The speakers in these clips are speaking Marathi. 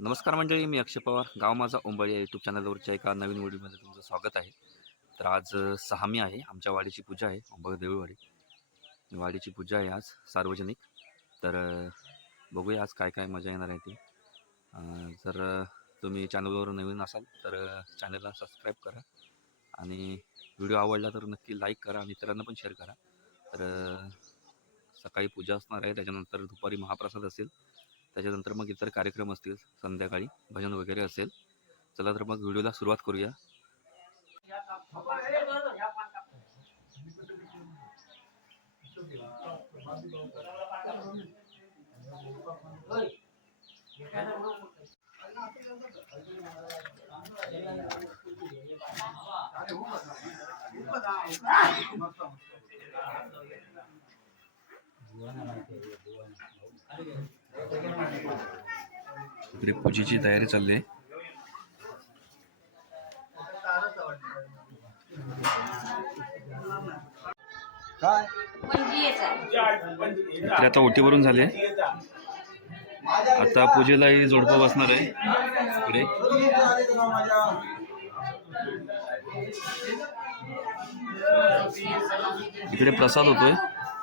नमस्कार मंडळी मी अक्षय पवार. गाव माझा ओंबळी या यूट्यूब चॅनलवरच्या एका नवीन व्हिडिओमध्ये तुमचं स्वागत आहे. तर आज सहामी आहे. आमच्या वाडीची पूजा आहे ओंबळ देऊळवाडी. वाडीची पूजा आहे आज सार्वजनिक. तर बघूया आज काय काय मजा येणार आहे ती. जर तुम्ही चॅनलवर नवीन असाल तर चॅनलला सबस्क्राईब करा. आणि व्हिडिओ आवडला तर नक्की लाईक करा आणि इतरांना पण शेअर करा. तर सकाळी पूजा असणार आहे. त्याच्यानंतर दुपारी महाप्रसाद असेल. त्याच्यानंतर मग इतर कार्यक्रम असतील संध्याकाळी भजन वगैरे असेल. चला तर मग व्हिडिओला सुरुवात करूया. इकडे पूजेची तयारी चालली आहे. काय? तर आता ओटीवरून झाले आता पूजेलाही जोडपं बसणार आहे. इकडे. इकडे प्रसाद होतोय.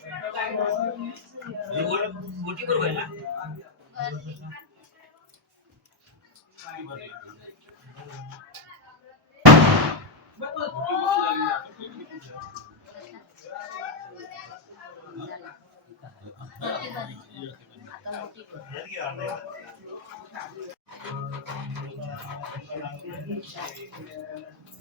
दिचा हा नाव सुद्धा काढ कोण कोण पाय बाजूला होय. भैया आहे का? जेवणाला काय टाकू दे. ते जेवणाला. आणि हळदीला टाकायचं आपण काय करायचं? तू आतमध्ये जा.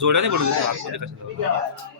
जोड्याने पडू देतो आतमध्ये कशाला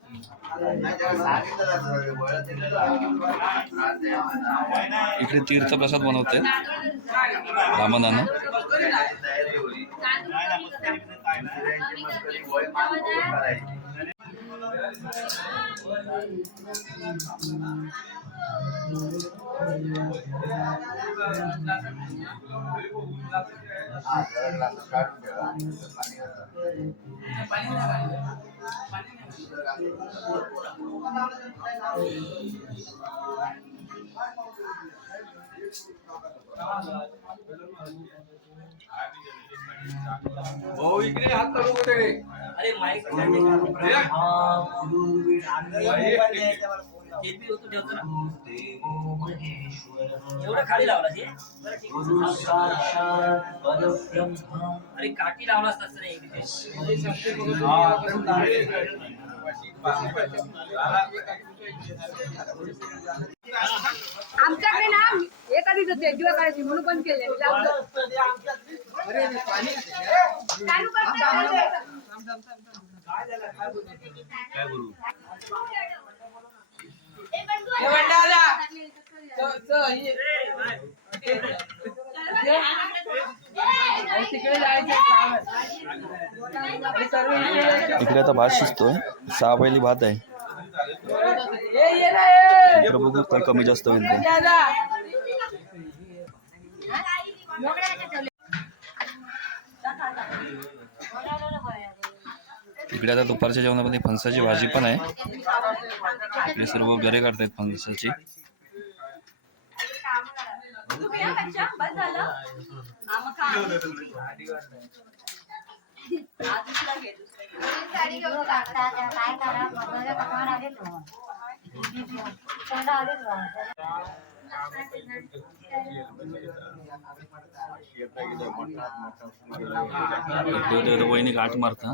इकडे तीर्थ प्रसाद बनवते रामानानं ठेवा. पाणी असं. भाऊ इकडे हात करू कुठे एवढं खाली लावला ते बरं ठीक आहे. अरे काठी लावला असता नाही. आमच्याकडे ना एखादी होते दिवा काढायची म्हणून बंद केले करते, चालू. इकडे आता भात शिजतोय. सहा पहिली भात काय कमी जास्त होईल. इकडे आता दुपारच्या जेवणामध्ये फणसाची भाजी पण आहे. इकडे सर्व गरे काढतायत फणसाची. वहिनी गाठ मारता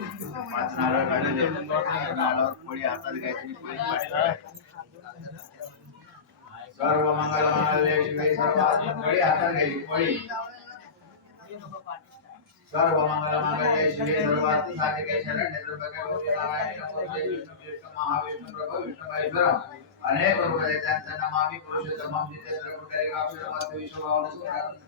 पाच नारळ काढले नारळावर पोळी हातात घ्यायची पोळी सर्व मंगल मांगल्ये हातात घ्यायची सर्व मंगल मांगल्ये शिवे सर्वात साधिके शरण्य त्र्यंबके महाविष्णू प्रभू नमोस्तुते विष्णु अनेक रूपे त्यांचा नमामि पुरुषोत्तम जितेंद्र कुटरे काक्षर मध्य सुब्रह्मण्य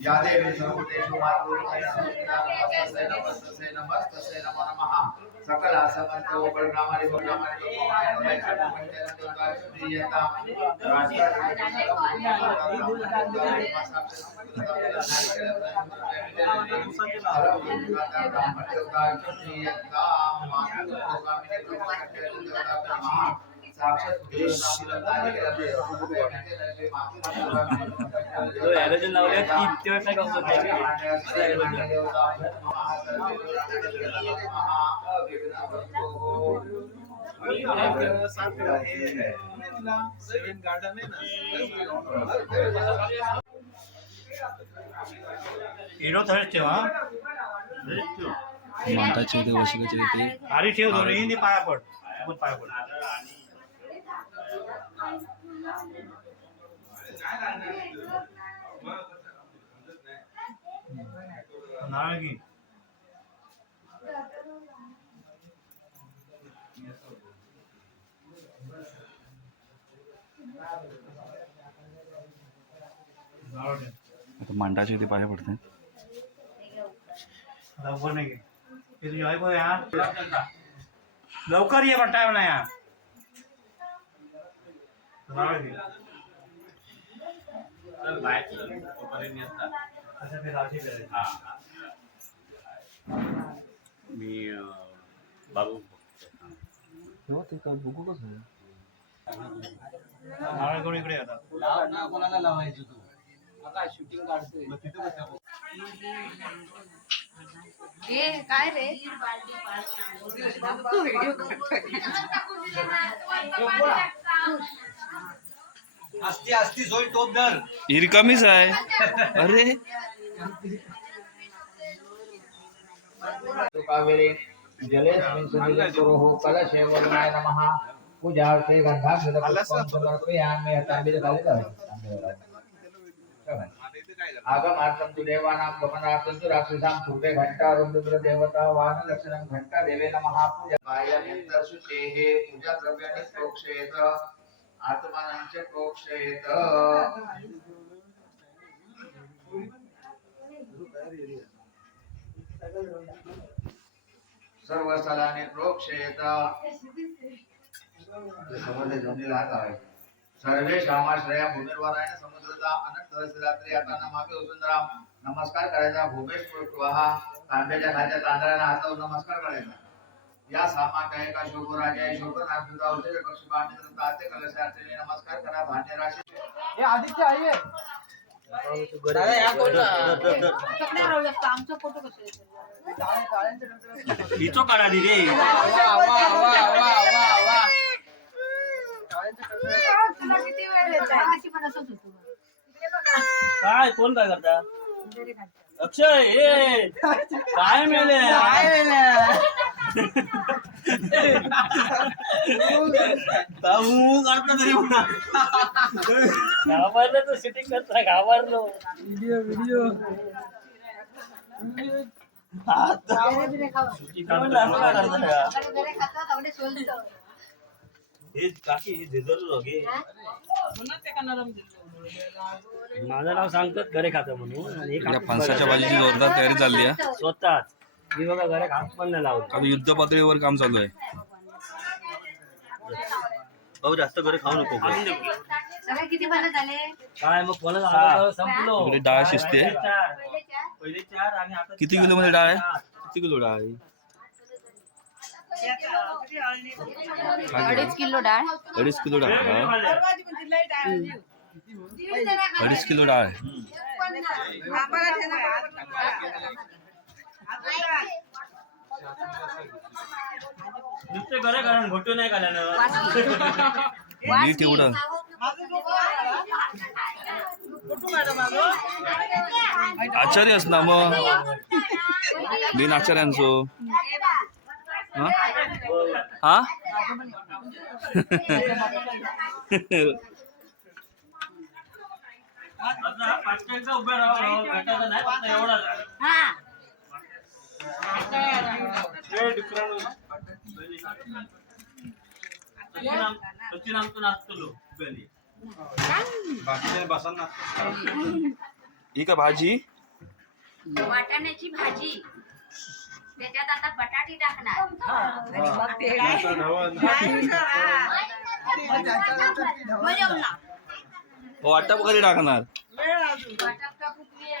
या देवी सर्वभूतेषु मातृरूपेण संस्थिता नमस्तस्यै नमस्तस्यै नमस्तस्यै नमो नमः सकल असमंत उपरनामारी उपरनामारी प्रियता हॅलोजन लावल्या की इतके वेळ काय हिरो थर्ड ठेव. हा दोन्ही पाया पड आपण पाया पड नारळ घे नारळ घे. आता मांडाचे होते पाया पडतात लवकर नाही घे ते तुझी आई बघ या लवकर ये पण टाइम नाही या नारळ घे अच्छा ते राशी करायची. मी बाबू ते का बघू कसं नारळ घेऊन इकडे येतात हे काय रे? व्हिडिओ असती असती सोय टोप धर. ही रिकामीच आहे. अरे. कावेरी जलेस्मिन् कलशे वरुणाय नमः. पूजार्थे गन्धाक्षरपुष्पं समर्पयामि तांबीर खाली जावे आगमार्थं तु देवानां गमनार्थं तु राक्षसां पूर्वे घंटा रुद्र देवता वाहन लक्षणं देवे नमः. पूजा तेहे प्रोक्षेत। आत्मानं च प्रोक्षेत सर्व स्थलाने प्रोक्षेत समुद्र जमलेला हात आहे सर्वे श्यामाश्रया भूमिर्वरायण समुद्रचा अनंत सहस्रात्री आता मागे वसुंधराम नमस्कार करायचा. भूमेश पृष्ठवाहा तांब्याच्या खात्या तांदळाला हातावर नमस्कार करायचा. या सामाकाय का शोभराजा शोभनाथ औषध पक्षपामित्र ताते कलशार्चने नमस्कार करा भांडे राशी हे आदित्य आहे आमचा फोटो कसं हिचो काढा रे तुला किती वेळ येत आहे अशी पण असंच होतो काय कोण काय करता? घरी खायचं. अक्षय ए काय मेले? काहू करता तरी म्हणा घाबरलं तो करता घाबरलो. हे माझं नाव सांगतात घरे खातं म्हणून हे फणसाच्या बघा. भाजीची जोरदार तयारी चालली आहे स्वतःच मी बघा घरे खात पण नाही लावत. आता युद्ध पातळीवर काम चालू आहे. भाऊ जास्त घरी खाऊ नको. सगळे किती बंद झाले? काय मग कोणाला संपलो. इकडे डाळ शिजते. पहिले चार. आणि आता किती किलो मध्ये डाळ आहे? किती किलो डाळ आहे? अडीच किलो डाळ. अडीच किलो डाळ हा. अडीच किलो डाळ आहे. नुसते घरे कारण घोटू नाही एवढं. आचार्यच ना मग. बिन आचार्यांचो. हा? हा? उभे राहा भेटायचं नाही फक्त एवढा हा सचिन आमचं नाचतो पहिले ही का भाजी वाटाण्याची भाजी त्याच्यात आता बटाटी टाकणार बजावणार. वाटप कधी टाकणार वाटप टाकून वेळ.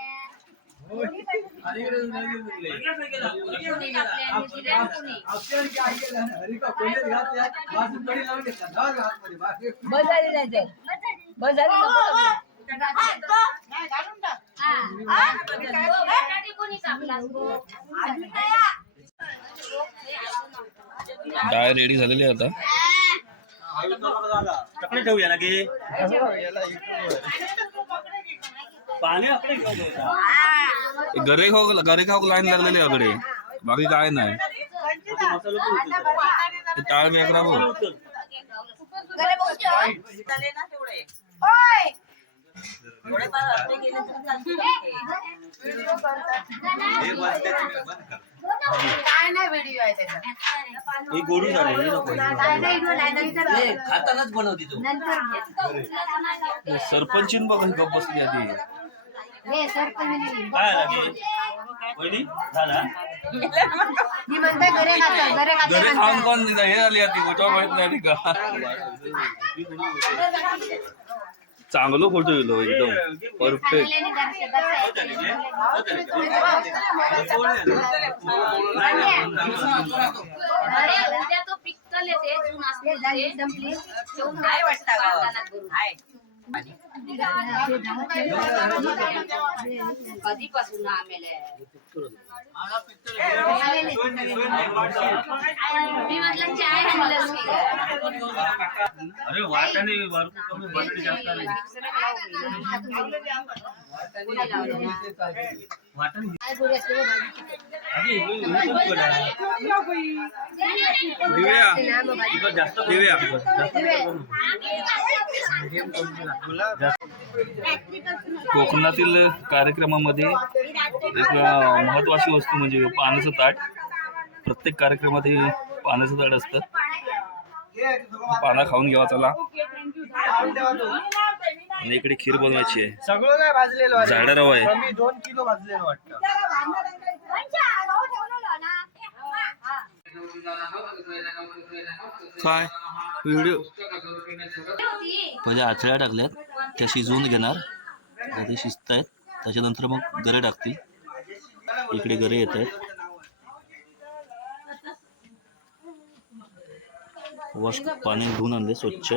काय गं? काय? आणि इकडे नदीवर गेले. कोणी टाकले आणि दिले आणि कोणी? आपल्याला काय केलं ना? अरे का पहिले घातल्या, बाजून कडी लावून घेतला. जाऊ दे आतमध्ये, बाकी. हा. बटाटी कोणी कापला डाळ रेडी झालेली आहे आता ठेवूया ना की पाणी आपले घेऊन जायचं. गरे खाऊ गरे खाऊ लाईन लागलेली आहे अकडे बाकी काय नाही ते टाळ वेगळा बघ घरी बसलो. ओय. काय नाही व्हिडिओ आहे त्याचा ही गोडी झाली ही नको. काय नाही व्हिडिओ नाही नंतर खातानाच बनवती तू नंतर सरपंचीन बघ ही गप्प बसली आधी सरपंच काय लागेल वहिनी झाला? घरे खाऊन कोण हे आली आधी फोटो माहीत नाही का? चांगलं फोटो येलो एकदम परफेक्ट अरे उद्या तो पिक्चर येते जून असते ठेवून काय वाटतं Vale. कधीपासून आमेले मी म्हटलं चाय आणलंस की अरे वाटाणे भरपूर कमी जास्त वाटाणे हे- हे जास्त करू दिव्या. नको. जास्त करू नको. कार्यक्रमामध्ये एक महत्वाची वस्तू म्हणजे पाण्याचं ताट. प्रत्येक कार्यक्रमात हे पाण्याचं ताट असतं. पानं खाऊन घ्यावा चला. आणि इकडे खीर बनवायची आहे. सगळं काय भाजलेलं. झाडा रवा आहे. कमी दोन किलो भाजलेलं वाटतं. काय? व्हिडिओ. पहिले आचळ्या टाकल्यात. त्या शिजवून घेणार. ते शिजत आहेत त्याच्यानंतर मग गरे टाकतील. इकडे गरे येत आहेत. वॉश पाणी धुवून आणले स्वच्छ.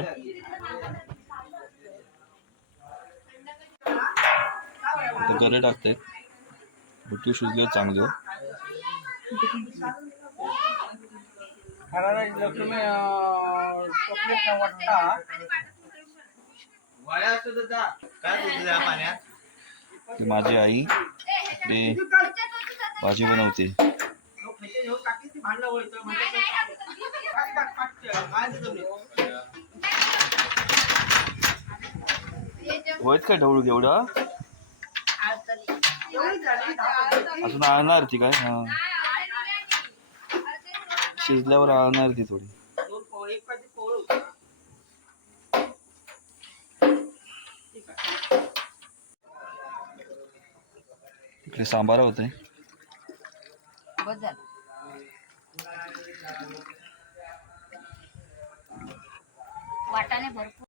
आता गरे टाकतायत. बुट्टी शिजले चांगले ती माझी आई ते भाजी बनवते. होयत काय ढवळू एवढा? अजून आणणार ती काय? हा. शिजल्यावर आणणार ती थोडी. इकडे सांबारा होते भरपूर।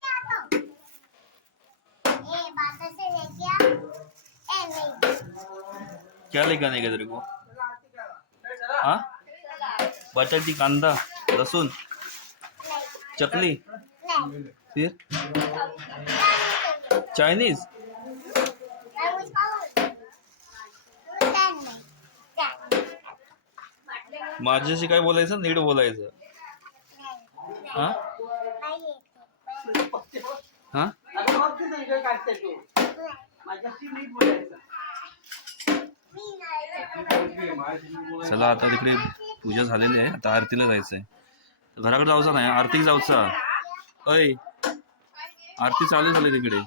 क्या लेकर नाही का तेरे को? हा? बटाटी कांदा लसूण चकली फिर? चायनीज माझ्याशी काय बोलायचं? नीट बोलायचं. हा? हा? चला आता तिकडे पूजा झालेली आहे. आता आरतीला जायचंय. घराकडे जाऊचा नाही आरती जाऊचा. अय आरती चालू झाली तिकडे.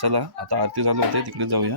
चला आता आरती चालू होते तिकडे जाऊया.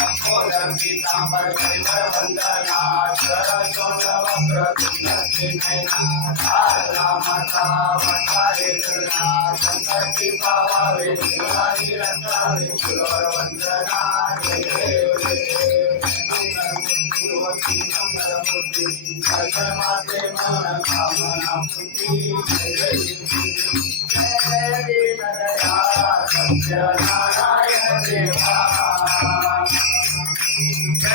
Jai Jai Jai Jai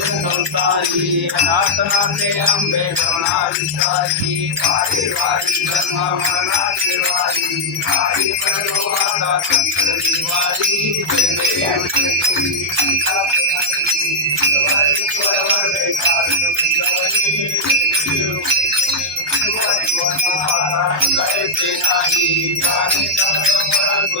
संसारी नाथनाथे अंबे करुणा विस्तारी वारी वारी धर्म मरणा शिवारी वारी मनोवादा संत शिवारी नाही गाणे परंतु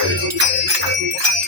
何?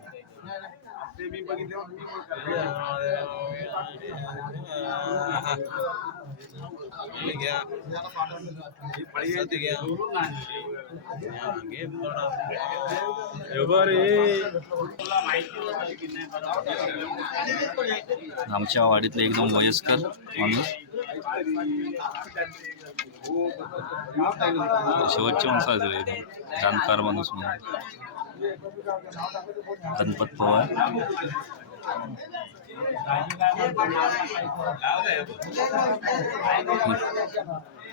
आमच्या वाडीतले एकदम वयस्कर माणूस. शेवटचे माणसं आहेत एकदम. जाणकार माणूस म्हणून. गणपत पवार.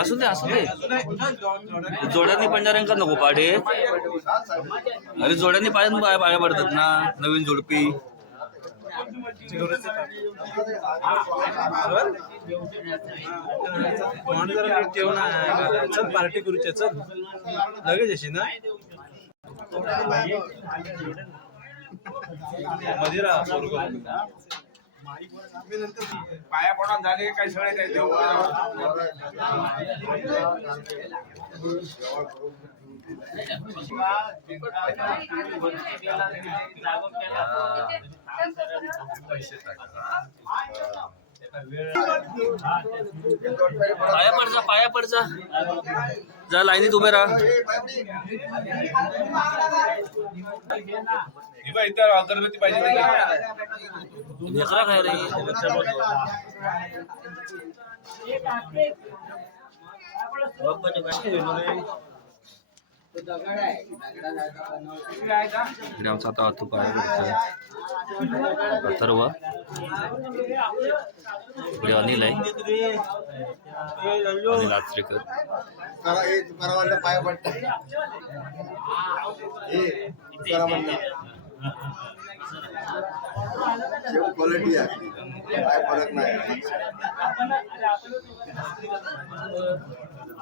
असू दे असू दे. जोड्यांनी पंजाऱ्यांका नको पाडे अरे जोड्यांनी पाय पाय पाया पडतात ना नवीन जोडपी. चल पार्टी करूचे चल. लगेच अशी ना? पाया पडून झाले काही सगळे काही देऊ. पाया पड जा पाया पड जा. जा लाईनीत उभे राहा. अगरबत्ती पाहिजे लेकरा काय रे? इकडे आमचा आता हातू पाया अथर्व. इकडे अनिल आहे. अनिल आचरेकर. क्वालिटी आहे काय फरक नाही.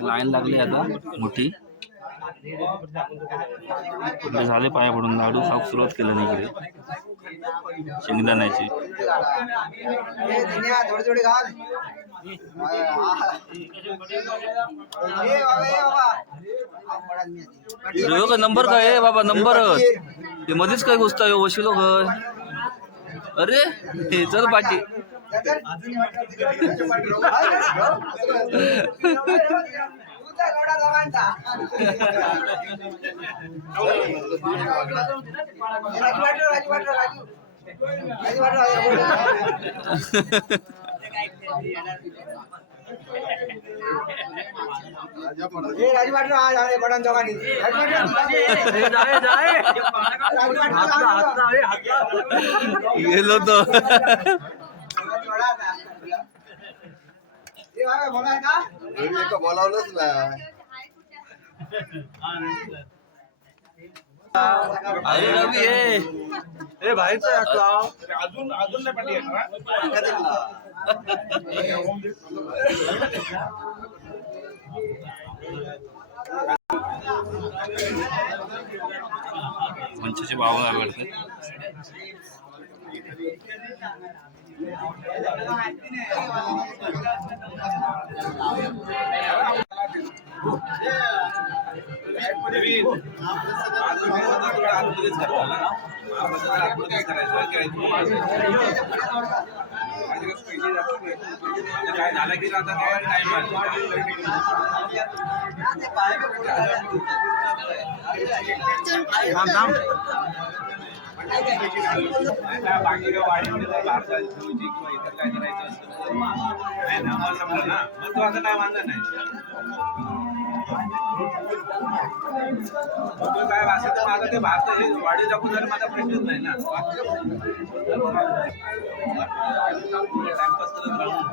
लाईन लागली आता मोठी इकडे झाले पाया पडून लाडू साफ सुरुवात केलं नाही इकडे. शेंगदाण्याची. का नंबर काय बाबा नंबर. ते मध्येच काय गोष्ट हो, आहे वशिलो काय अरे हे चल पाठी गेलो तो बोलावलंच ना अरे रवी ए. बाहेरचं अजून अजून नाही पाठी पंचाचे बावन्न आवडते काय झालं की आता काय बाकी वाढीमध्ये जर भारतात ठेवायची किंवा इतर काय करायचं असतं नाही ना मग समजा ना मग तो आता काय वांधा नाही तो काय असेल तर माझं ते भारत हे वाढी टाकून जर माझा प्रश्नच नाही ना टाइमपास करत राहून